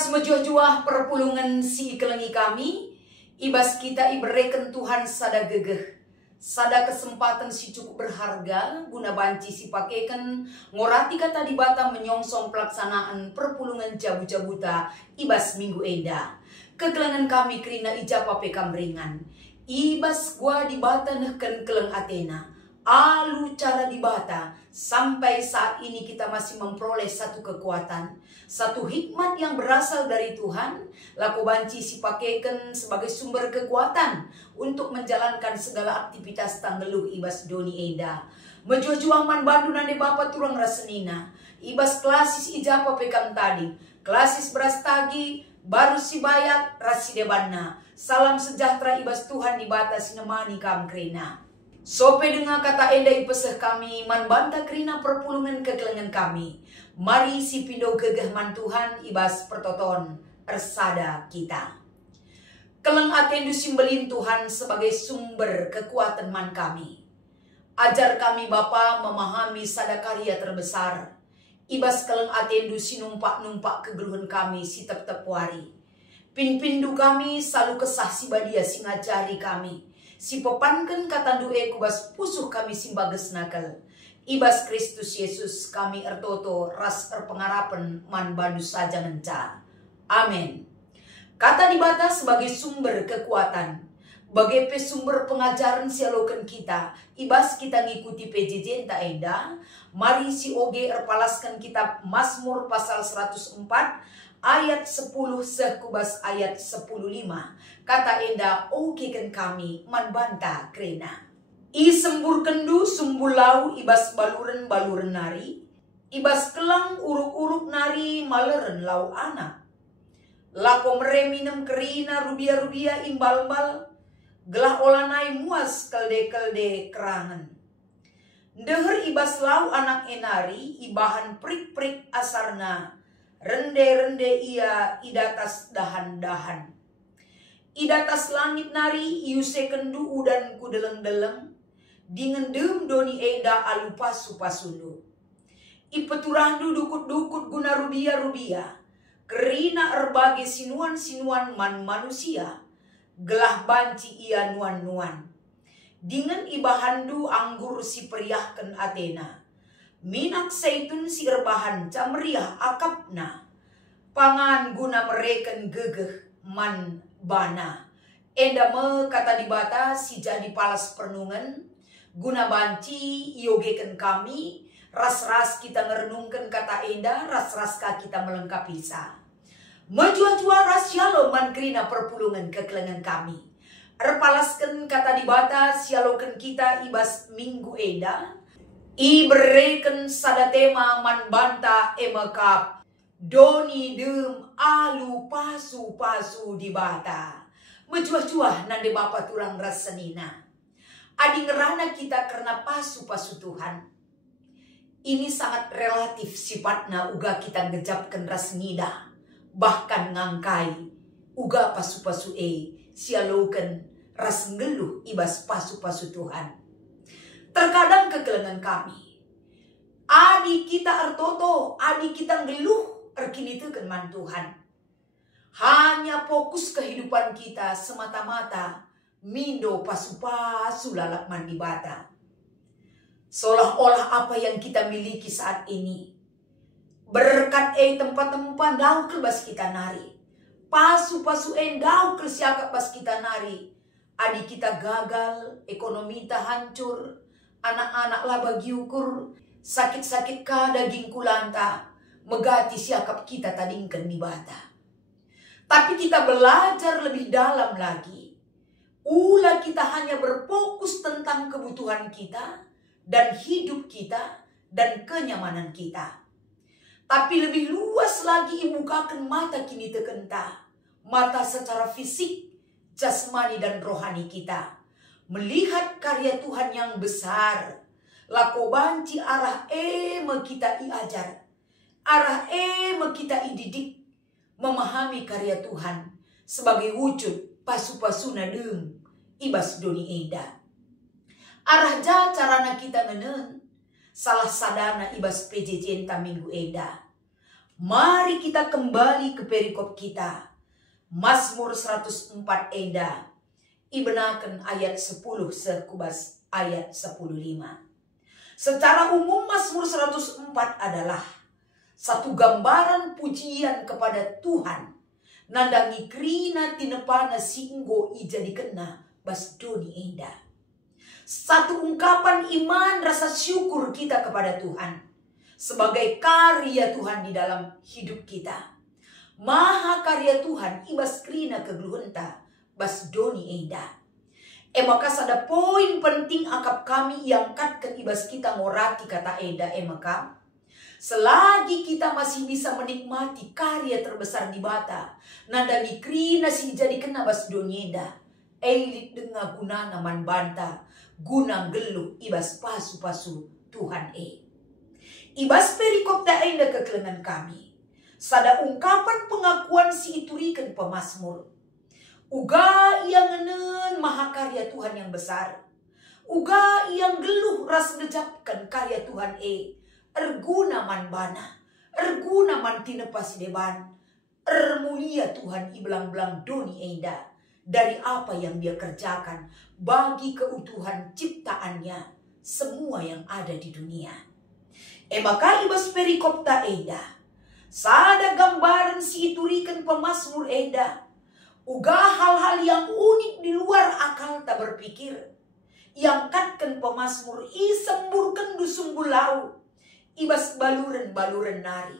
Ras mejuah-juah perpulungan si kelengi kami, ibas kita ibereken Tuhan sada gegeh, sada kesempatan si cukup berharga, guna banci si pakaikan, ngorati kata di bata menyongsong pelaksanaan perpulungan jabu-jabuta, ibas minggu enda. Kekelengan kami kerina ijapa pekam ringan, ibas gua di bata nehken keleng Athena. Alu cara dibata, sampai saat ini kita masih memperoleh satu kekuatan, satu hikmat yang berasal dari Tuhan. Laku banci si pakaikan sebagai sumber kekuatan untuk menjalankan segala aktivitas tanggeluh ibas doni enda. Menjuang man bandu nande bapa turang rasenina, ibas klasis ijapa pekam tadi, klasis beras tagi, baru si bayat rasi debanna. Salam sejahtera ibas Tuhan di bata sinemani kam krina. Sope dengar kata enda ipeseh kami, man banta kerina perpulungan kekelengan kami. Mari si pindo gegeh man Tuhan ibas pertoton ersada kita. Keleng atendu simbelin Tuhan sebagai sumber kekuatan man kami. Ajar kami Bapa memahami sada karya terbesar. Ibas keleng atendu sinumpak-numpak kegeluhan kami si tep-tep wari. Pinpindu kami selalu kesah si badia si ngajari kami. Si pepanken kata du'e kubas pusuh kami simbages nakal. Ibas Kristus Yesus kami ertoto ras erpengarapan man bandu saja ngenca. Amin. Kata dibata sebagai sumber kekuatan. Bagai sumber pengajaran sialokan kita. Ibas kita ngikuti PJJ enta enda. Mari si oge erpalaskan kitab Mazmur pasal 104. Ayat 10 sekubas ayat 10:5. Kata enda okekan kami manbanta krena. I sembur kendu sumbulau ibas baluren nari. Ibas kelang uruk-uruk nari maleren lau anak. Lako mereminem kerina rubia-rubia imbal-bal. Gelah olanai muas kelde-kelde kerangan. Deher ibas lau anak enari ibahan prik-prik asarna. Rende-rende ia idatas dahan-dahan. Idatas langit nari iuse kendu udan kudeleng-deleng. Dingendem doni eda alu pasu-pasundu. Ipeturandu dukut-dukut guna rubia-rubia. Kerina erbagi sinuan-sinuan man manusia. Gelah banci ia nuan-nuan. Dengan ibahandu anggur si periahken Athena. Minak seitun si erbahan camriah akapna. Pangan guna mereken gegeh man bana. Enda me kata dibata si jadi palas pernungan. Guna banci iogeken kami. Ras-ras kita ngerenungkan kata enda. Ras-ras kita melengkapi sa. Menjua-jua rasyalo man kerina perpulungan kekelengan kami. Erpalaskan kata dibata sialoken kita ibas minggu enda. Ibereken sada tema man banta emekap. Doni dem alu pasu-pasu di bata. Menjuah-juah nande bapa turang rasenina. Adi ngerana kita karena pasu-pasu Tuhan. Ini sangat relatif sifatna uga kita ngejapkan rasnida. Bahkan ngangkai uga pasu-pasu sialoken ras ngeluh ibas pasu-pasu Tuhan. Terkadang kekelengan kami. Adi kita ertoto, adi kita ngeluh erkinitukan man Tuhan. Hanya fokus kehidupan kita semata-mata mindo pasu-pasu lalak man dibata. Seolah-olah apa yang kita miliki saat ini. Berkat tempat-tempat dau kelbas kita nari. Pasu-pasu dau kel siakap bas kita nari. Adi kita gagal, ekonomi tak hancur. Anak-anak lah bagi ukur, sakit-sakit ka daging kulanta, megati siakap kita tadingkan di bata. Tapi kita belajar lebih dalam lagi. Ulah kita hanya berfokus tentang kebutuhan kita, dan hidup kita, dan kenyamanan kita. Tapi lebih luas lagi ibukakan mata kini tekenta. Mata secara fisik, jasmani dan rohani kita. Melihat karya Tuhan yang besar. Lako banci arah me kita iajar. Arah me kita ididik. Memahami karya Tuhan. Sebagai wujud pasu-pasuna dem. Ibas doni eda. Arah ja carana kita ngenen. Salah sadana ibas PJJ enta minggu eda. Mari kita kembali ke perikop kita. Mazmur 104 enda. Ibenaken ayat 10 sekubas ayat 10:5. Secara umum Mazmur 104 adalah satu gambaran pujian kepada Tuhan. Nandangi krina tinepana singgo ija dikena bas doni enda. Satu ungkapan iman rasa syukur kita kepada Tuhan. Sebagai karya Tuhan di dalam hidup kita. Maha karya Tuhan ibas krina kegluhenta bas doni enda. Maka ada poin penting akap kami yang katkan ibas kita ngorati kata enda maka. Selagi kita masih bisa menikmati karya terbesar di bata. Nandangi krina si jadi kena bas doni enda. Elit denga gunana man banta. Gunang geluh ibas pasu-pasu Tuhan Ibas perikop da enda kekelengan kami. Sada ungkapan pengakuan si iturikan pemazmur. Uga yang ngenen maha karya Tuhan yang besar. Uga yang geluh ras ngejapkan karya Tuhan erguna man bana. Erguna man tinepas deban. Ermulia Tuhan ibelang-belang doni enda. Dari apa yang dia kerjakan bagi keutuhan ciptaannya. Semua yang ada di dunia. Maka ibas perikop ta enda. Sada gambaran si iturikan pemazmur enda. Uga hal-hal yang unik di luar akal tak berpikir. Yang katkan pemazmur isemburkan dusung bulau. Ibas baluren-baluren nari.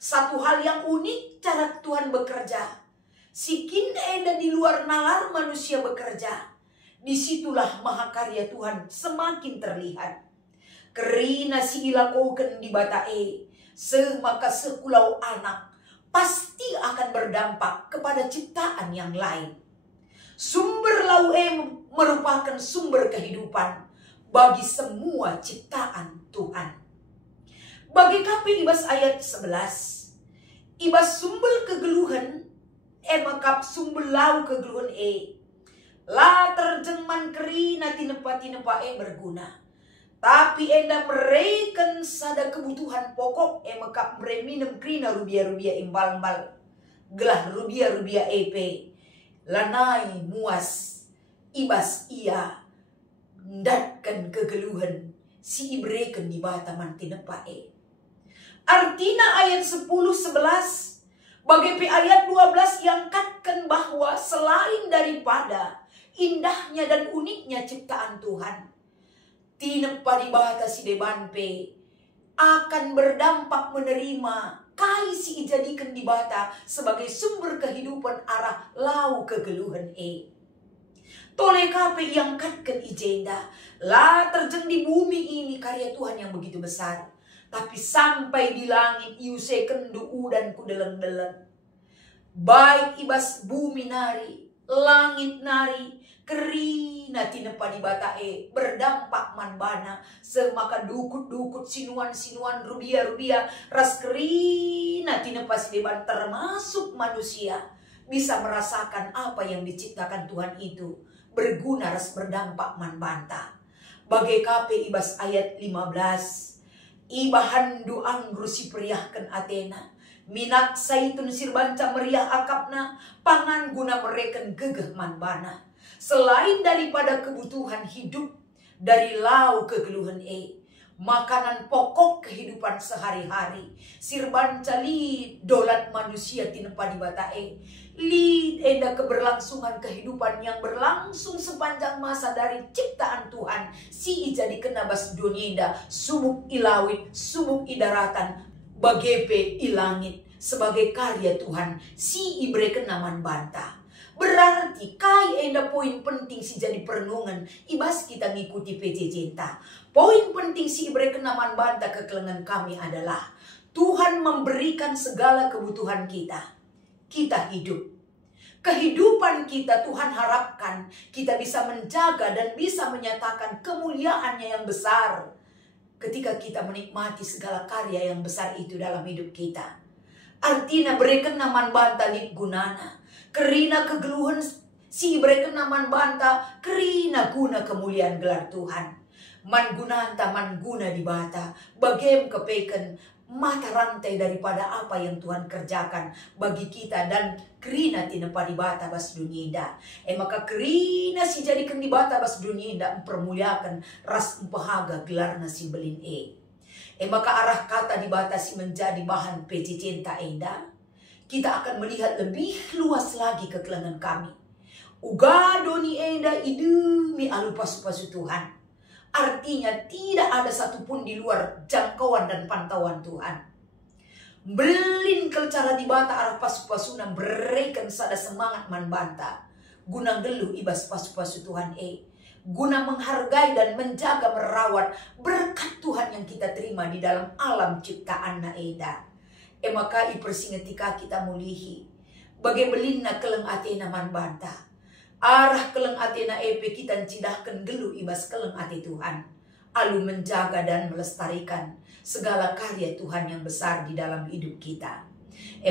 Satu hal yang unik cara Tuhan bekerja. Sikin enda di luar nalar manusia bekerja. Disitulah maha karya Tuhan semakin terlihat. Kerina si ilakoken di bata semaka sekulau anak pasti akan berdampak kepada ciptaan yang lain. Sumber lau merupakan sumber kehidupan bagi semua ciptaan Tuhan. Bagi kapi ibas ayat 11. Ibas sumber kegeluhan makap sumber lau kegeluhan la terjengman kerina tinepa berguna. Tapi enda mereken sada kebutuhan pokok mekap minum krina rubia-rubia imbal-imbal. Gelah rubia-rubia lanai muas. Ibas ia. Ndatkan kegeluhan. Si ibreken di bata mantinepa Artina ayat 10-11. Bagi ayat 12 yang katkan bahwa selain daripada indahnya dan uniknya ciptaan Tuhan. Tinepa di bata si debanpe akan berdampak menerima kai si ijadikan di bata sebagai sumber kehidupan arah lau kegeluhan Tole kape yang katkan ijenda la terjeng di bumi ini karya Tuhan yang begitu besar. Tapi sampai di langit iuse kendu dan kudeleng-deleng. Baik ibas bumi nari, langit nari, kerina tinepa di bata berdampak manbana semaka dukut-dukut sinuan-sinuan rubia-rubia ras kerina tinepa sedeban termasuk manusia bisa merasakan apa yang diciptakan Tuhan itu berguna ras berdampak manbanta. Bagai kape ibas ayat 15. Ibahandu anggrus si periahkan Athena. Minak saitun sirbanca meriah akapna. Pangan guna mereken gegeh manbana. Selain daripada kebutuhan hidup dari lau kegeluhan makanan pokok kehidupan sehari-hari sirban cali dolat manusia tinepa di bata lid enda keberlangsungan kehidupan yang berlangsung sepanjang masa dari ciptaan Tuhan si jadi kena bas dunia subuk ilawit subuk idaratan bagepe ilangit sebagai karya Tuhan si ibre kenaman bantah. Berarti kai enda poin penting si jadi perenungan ibas kita ngikuti PJJ ta. Poin penting si ibre kenaman banta kekelengan kami adalah Tuhan memberikan segala kebutuhan kita. Kita hidup. Kehidupan kita Tuhan harapkan kita bisa menjaga dan bisa menyatakan kemuliaannya yang besar. Ketika kita menikmati segala karya yang besar itu dalam hidup kita. Artinya berikan naman banta lip gunana. Kerina kegeluhan si ibreken naman banta, kerina guna kemuliaan gelar Tuhan. Man gunanta man guna di bata, bagem kepeken mata rantai daripada apa yang Tuhan kerjakan bagi kita dan kerina tinepa di bata bas dunia indah. Maka kerina si jadikan di bata bas dunia indah mempermuliakan ras empahaga gelarna si belin maka arah kata di bata si menjadi bahan peci cinta indah. Kita akan melihat lebih luas lagi kekelangan kami. Uga doni enda idumi alupasu-pasu Tuhan. Artinya tidak ada satupun di luar jangkauan dan pantauan Tuhan. Belin kelcara di bata arah pasu-pasunan berikan sada semangat manbanta. Guna geluh ibas pasu-pasu Tuhan guna menghargai dan menjaga merawat berkat Tuhan yang kita terima di dalam alam ciptaan na eda. Maka ipersingetika kita mulihi. Bagai belinna keleng atena manbanta. Arah keleng atena kita cidahkan geluh ibas keleng ate Tuhan. Alu menjaga dan melestarikan segala karya Tuhan yang besar di dalam hidup kita.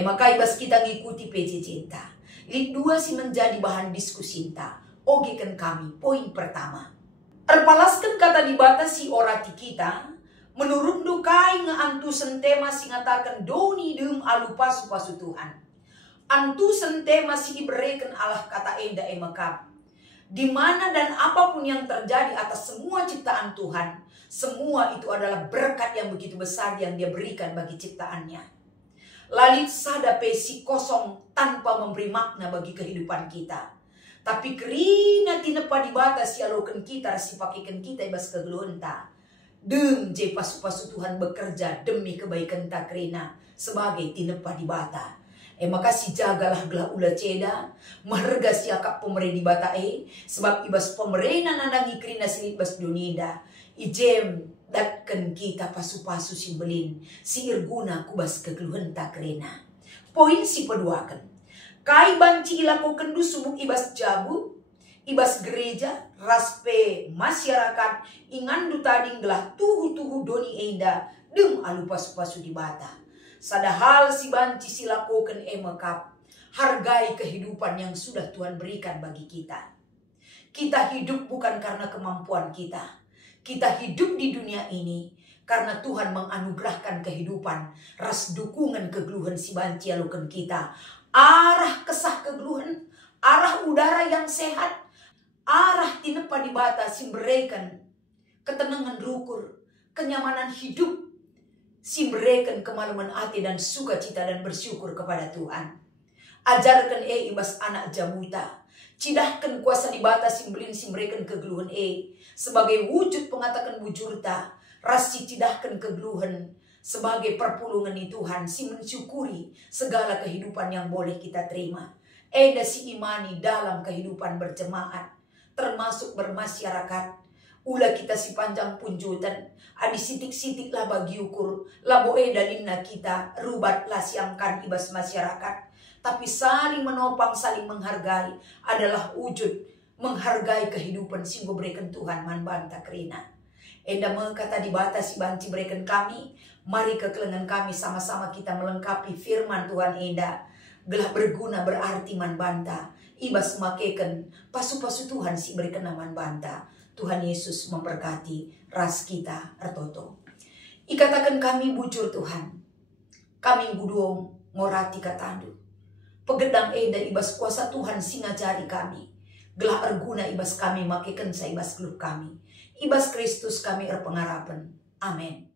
Maka ibas kita ngikuti PC cinta. Lid 2 si menjadi bahan diskusi cinta. Ogekan kami, poin pertama. Erpalaskan kata di batas si orati kita. Menurut dukai ngeantu sentema si ngatakan doni dem alu pasu-pasu Tuhan. Antu sentema si diberikan Allah kata enda emaka. Di mana dan apapun yang terjadi atas semua ciptaan Tuhan, semua itu adalah berkat yang begitu besar yang dia berikan bagi ciptaannya. Lalit sada pesi kosong tanpa memberi makna bagi kehidupan kita. Tapi kerina tinepa di batas si alokan kita, si pakikan kita ibas kegeluhenta. Deng je pasu-pasu Tuhan bekerja demi kebaikan tak kerina sebagai tinepa di bata. Maka si jagalah gelah ula ceda, maharga si akak pemerintah di bata sebab ibas pemerintah nandangi kerina silit bas dunia ijem datkan kita pasu-pasu si belin, si irguna kubas kegeluhan tak kerina. Poin si peduakan. Kai banci ilakukan du subuk ibas jabu, ibas gereja, raspe masyarakat, ingandu tading gelah tuhu-tuhu doni enda, dem alu pasu-pasu di bata. Sadahal si banci silakukan emekap, hargai kehidupan yang sudah Tuhan berikan bagi kita. Kita hidup bukan karena kemampuan kita. Kita hidup di dunia ini karena Tuhan menganugerahkan kehidupan, ras dukungan kegeluhan si banci alukan kita. Arah kesah kegeluhan, arah udara yang sehat, arah tinepa di bata si berikan ketenangan rukur, kenyamanan hidup, si berikan kemaluman hati dan sukacita dan bersyukur kepada Tuhan. Ajarkan ibas anak jamuta. Cidahkan kuasa di batas simbelin si berikan kegeluhan sebagai wujud pengatakan bujurta. Rasi cidahkan kegeluhan sebagai perpulungan di Tuhan. Si mensyukuri segala kehidupan yang boleh kita terima. Eda si imani dalam kehidupan berjemaat. Termasuk bermasyarakat. Ula kita si panjang punjutan. Adi sitik-sitik lah bagi ukur. Labo dalinna kita. Rubat lah siangkan ibas masyarakat. Tapi saling menopang, saling menghargai. Adalah wujud menghargai kehidupan singgo berikan Tuhan manbanta kerina. Enda mengkata di batas si banci berikan kami. Mari kekelengan kami sama-sama kita melengkapi firman Tuhan enda. Gelah berguna berarti manbanta. Ibas makekan pasu-pasu Tuhan si berikan manbanta. Tuhan Yesus memberkati ras kita ertoto. Ikatakan kami bujur Tuhan. Kami guduong ngorati katandu. Pegedang eda ibas kuasa Tuhan singajari kami. Gelah erguna ibas kami makekan sa ibas geluk kami. Ibas Kristus kami erpengarapan. Amin.